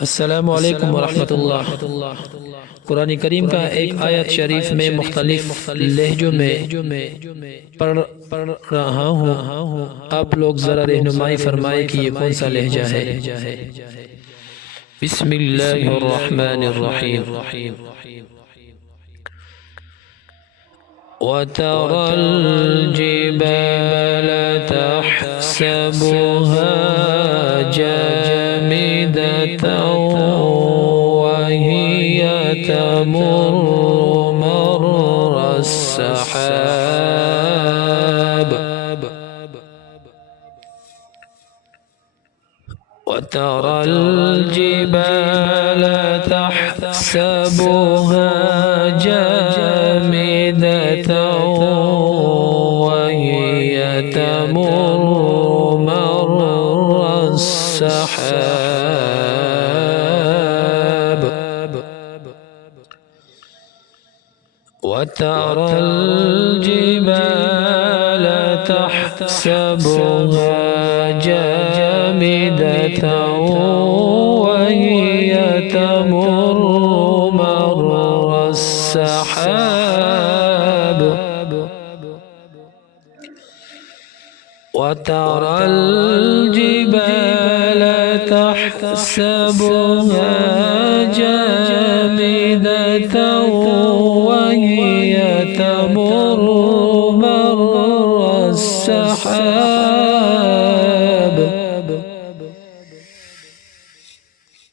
अस्सलामु अलैकुम वरहमतुल्लाह। कुरान करीम का एक आयत शरीफ में मुख्तलिफ लहजों में पढ़ रहा हूँ। आप लोग ज़रा रहनुमाई फरमाए कि ये कौन सा लहजा है। बिस्मिल्लाहिर्रहमानिर्रहीम। वतरल जिबाल तहसबुहा जामिदतन वहिय तमुर्रु मर्रस सहाब। वतरल जिबाल तहसबुहा जामिदतन वहिय तमुर्रु मर्रस सहाब। وترى الجبال تحسبها جامدة وهي تمر مر السحاب. وترى الجبال تحسبها جامدة وهي تمر مر السحاب.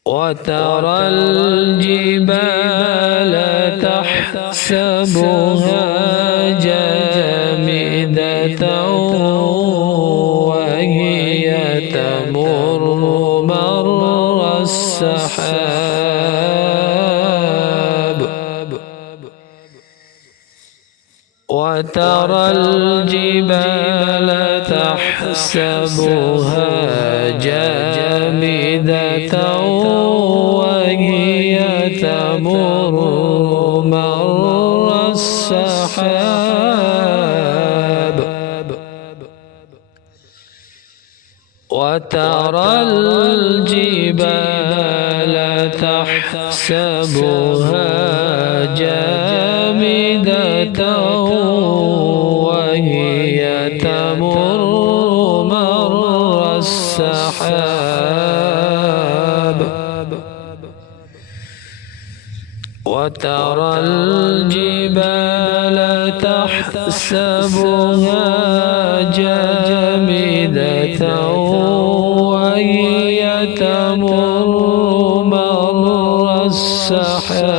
وترى الجبال تحسبها جامدة وهي تمر مر السحاب. وترى الجبال تحسبها جامدة وهي تمر مر السحاب. وترى الجبال تحسبها جامدة وهي تمر مر السحاب. وترى الجبال تحسبها جامدة وهي تمر مر السحاب.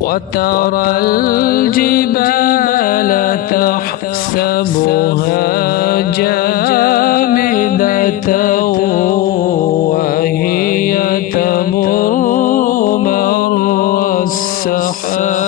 وترى الجبال تحسبها جامدة وهي تمر مر السحاب.